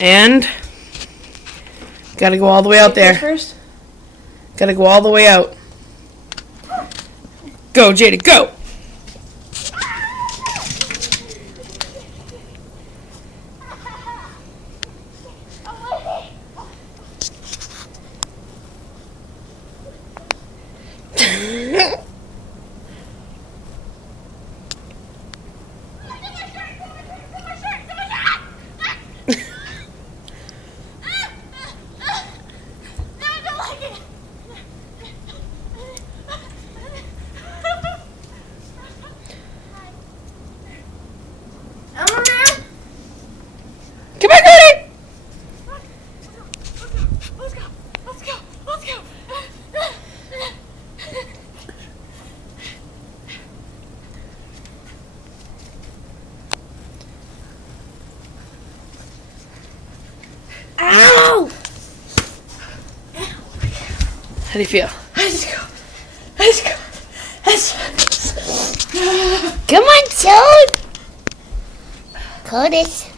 And gotta go all the way out there. First. Gotta go all the way out. Go, Jada, go! Come on, Kodie! Let's go. Ow! How do you feel? Let's go. Come on, Toad. Kodie.